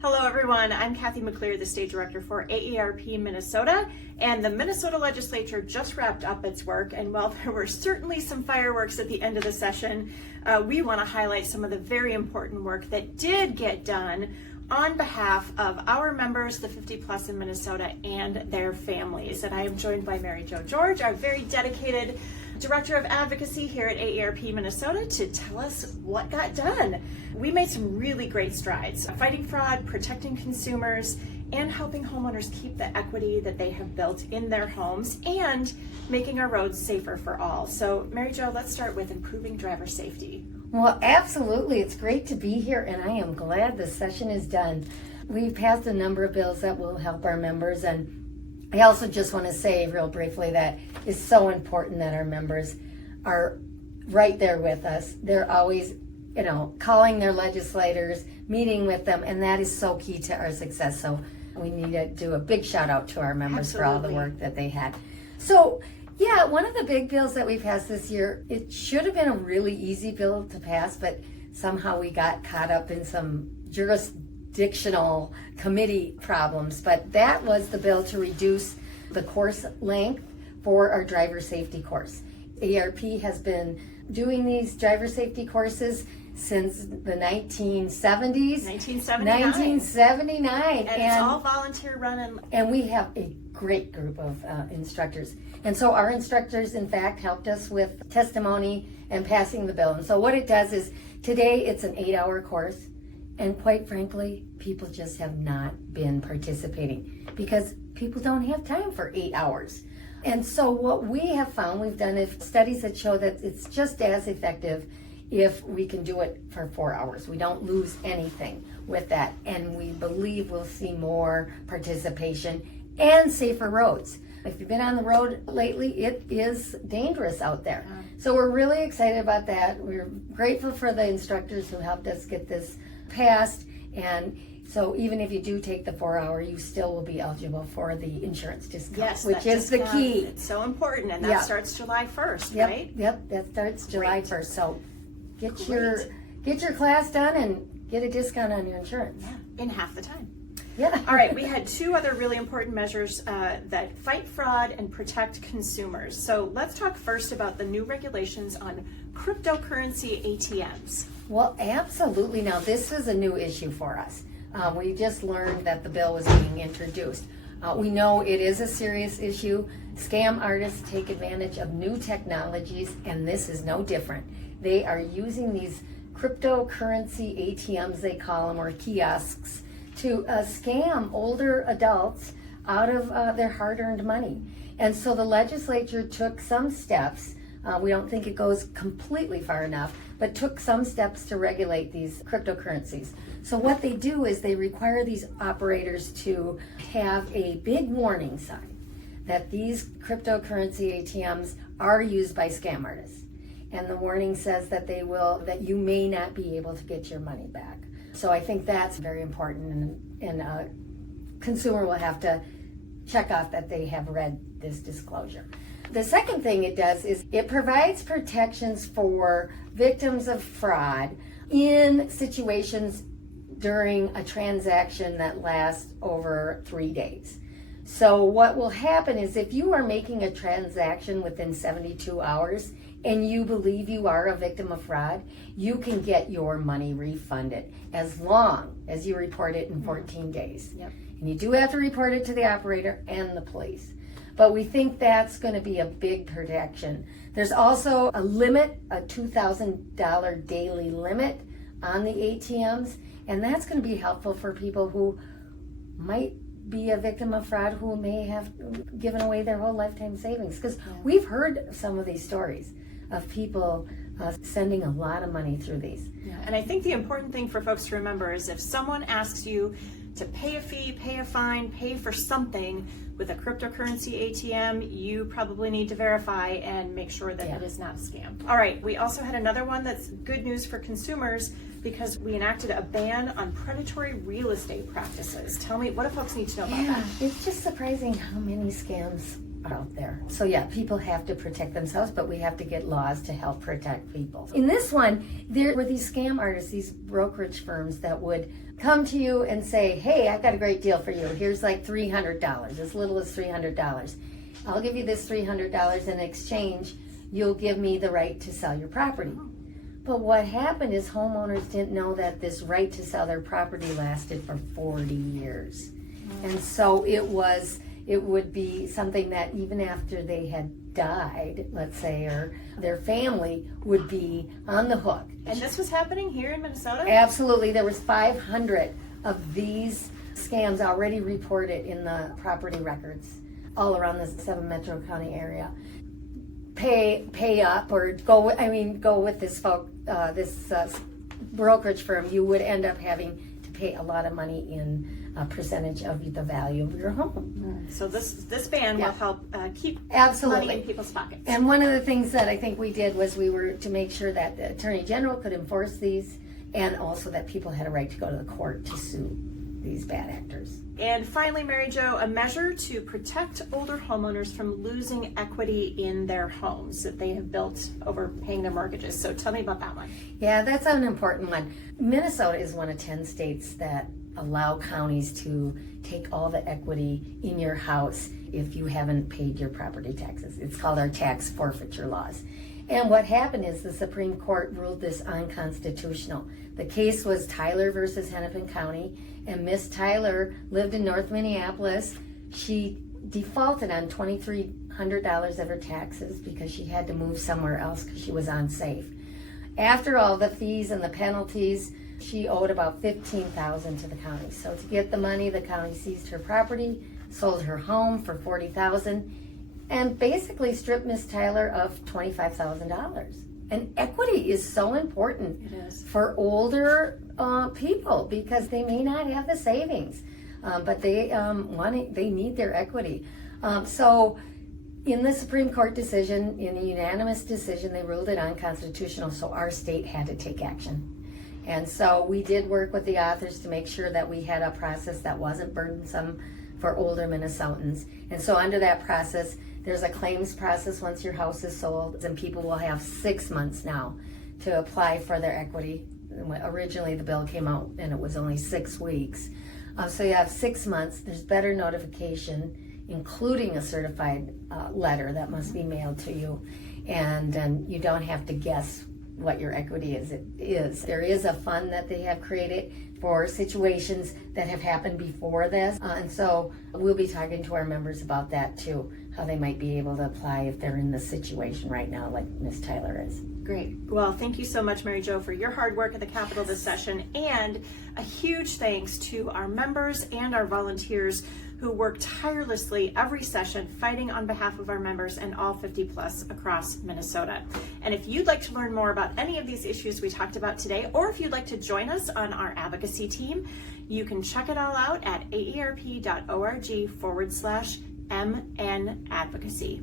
Hello everyone, I'm Kathy McClear, the State Director for AARP Minnesota, and the Minnesota Legislature just wrapped up its work, and while there were certainly some fireworks at the end of the session, we want to highlight some of the very important work that did get done on behalf of our members, the 50 plus in Minnesota, and their families. And I am joined by Mary Jo George, our very dedicated Director of Advocacy here at AARP Minnesota, to tell us what got done. We made some really great strides, fighting fraud, protecting consumers, and helping homeowners keep the equity that they have built in their homes and making our roads safer for all. So Mary Jo, let's start with improving driver safety. Well, absolutely. It's great to be here, and I am glad the session is done. We've passed a number of bills that will help our members, and I also just want to say real briefly that it's so important that our members are right there with us. They're always, calling their legislators, meeting with them, and that is so key to our success. So we need to do a big shout out to our members for all the work that they had. So yeah, one of the big bills that we passed this year, it should have been a really easy bill to pass, but somehow we got caught up in some jurisdictional committee problems. But that was the bill to reduce the course length for our driver safety course. AARP has been doing these driver safety courses since the 1970s. 1979. And it's all volunteer run. And we have a great group of instructors. And so our instructors, in fact, helped us with testimony and passing the bill. And so what it does is, today it's an 8-hour course. And quite frankly, people just have not been participating because people don't have time for 8 hours. And so what we have found, we've done studies that show that it's just as effective if we can do it for 4 hours. We don't lose anything with that. And we believe we'll see more participation and safer roads. If you've been on the road lately, it is dangerous out there. So we're really excited about that. We're grateful for the instructors who helped us get this passed. And so even if you do take the 4 hour, you still will be eligible for the insurance discount, yes, which is the key. It's so important, and that starts July 1st, right? Yep, that starts July 1st. So get your class done and get a discount on your insurance. Yeah, in half the time. Yeah. All right, we had two other really important measures that fight fraud and protect consumers. So let's talk first about the new regulations on cryptocurrency ATMs. Well, absolutely. Now, this is a new issue for us. We just learned that the bill was being introduced. We know it is a serious issue. Scam artists take advantage of new technologies, and this is no different. They are using these cryptocurrency ATMs, they call them, or kiosks, to scam older adults out of their hard-earned money. And so the legislature took some steps. We don't think it goes completely far enough, but took some steps to regulate these cryptocurrencies. So what they do is they require these operators to have a big warning sign that these cryptocurrency ATMs are used by scam artists. And the warning says that that you may not be able to get your money back. So I think that's very important, and a consumer will have to check off that they have read this disclosure. The second thing it does is it provides protections for victims of fraud in situations during a transaction that lasts over 3 days. So what will happen is, if you are making a transaction within 72 hours and you believe you are a victim of fraud, you can get your money refunded as long as you report it in 14 days. Yep. And you do have to report it to the operator and the police. But we think that's going to be a big protection. There's also a limit, a $2,000 daily limit on the ATMs, and that's going to be helpful for people who might be a victim of fraud, who may have given away their whole lifetime savings. Because we've heard some of these stories of people sending a lot of money through these. Yeah. And I think the important thing for folks to remember is, if someone asks you to pay a fee, pay a fine, pay for something with a cryptocurrency ATM, you probably need to verify and make sure that it is not a scam. All right, we also had another one that's good news for consumers, because we enacted a ban on predatory real estate practices. Tell me, what do folks need to know about that? It's just surprising how many scams out there. So yeah, people have to protect themselves, but we have to get laws to help protect people. In this one, there were these scam artists, these brokerage firms that would come to you and say, hey, I've got a great deal for you. Here's like $300, as little as $300. I'll give you this $300 in exchange. You'll give me the right to sell your property. But what happened is homeowners didn't know that this right to sell their property lasted for 40 years. And so it would be something that even after they had died, let's say, or their family would be on the hook. And this was happening here in Minnesota? Absolutely. There was 500 of these scams already reported in the property records all around the 7 Metro County area. Pay up or go with this brokerage firm. You would end up having to pay a lot of money in a percentage of the value of your home. So this ban will help keep Absolutely. money in people's pockets. And one of the things that I think we did was we were to make sure that the Attorney General could enforce these, and also that people had a right to go to the court to sue these bad actors. And finally, Mary Jo, a measure to protect older homeowners from losing equity in their homes that they have built over paying their mortgages. So tell me about that one. Yeah, that's an important one. Minnesota is one of 10 states that allow counties to take all the equity in your house if you haven't paid your property taxes. It's called our tax forfeiture laws. And what happened is the Supreme Court ruled this unconstitutional. The case was Tyler versus Hennepin County, and Miss Tyler lived in North Minneapolis. She defaulted on $2,300 of her taxes because she had to move somewhere else because she was unsafe. After all the fees and the penalties, she owed about $15,000 to the county. So to get the money, the county seized her property, sold her home for $40,000, and basically stripped Miss Tyler of $25,000. And equity is so important for older people because they may not have the savings, but they need their equity. So in the Supreme Court decision, in a unanimous decision, they ruled it unconstitutional, so our state had to take action. And so we did work with the authors to make sure that we had a process that wasn't burdensome for older Minnesotans. And so under that process, there's a claims process once your house is sold, and people will have 6 months now to apply for their equity. Originally the bill came out and it was only 6 weeks. So you have 6 months. There's better notification, including a certified letter that must be mailed to you. And then you don't have to guess what your equity is. There is a fund that they have created for situations that have happened before this. And so we'll be talking to our members about that too, how they might be able to apply if they're in this situation right now like Miss Tyler is. Great. Well, thank you so much, Mary Jo, for your hard work at the Capitol this session, and a huge thanks to our members and our volunteers who work tirelessly every session fighting on behalf of our members and all 50 plus across Minnesota. And if you'd like to learn more about any of these issues we talked about today, or if you'd like to join us on our advocacy team, you can check it all out at aarp.org/MN Advocacy.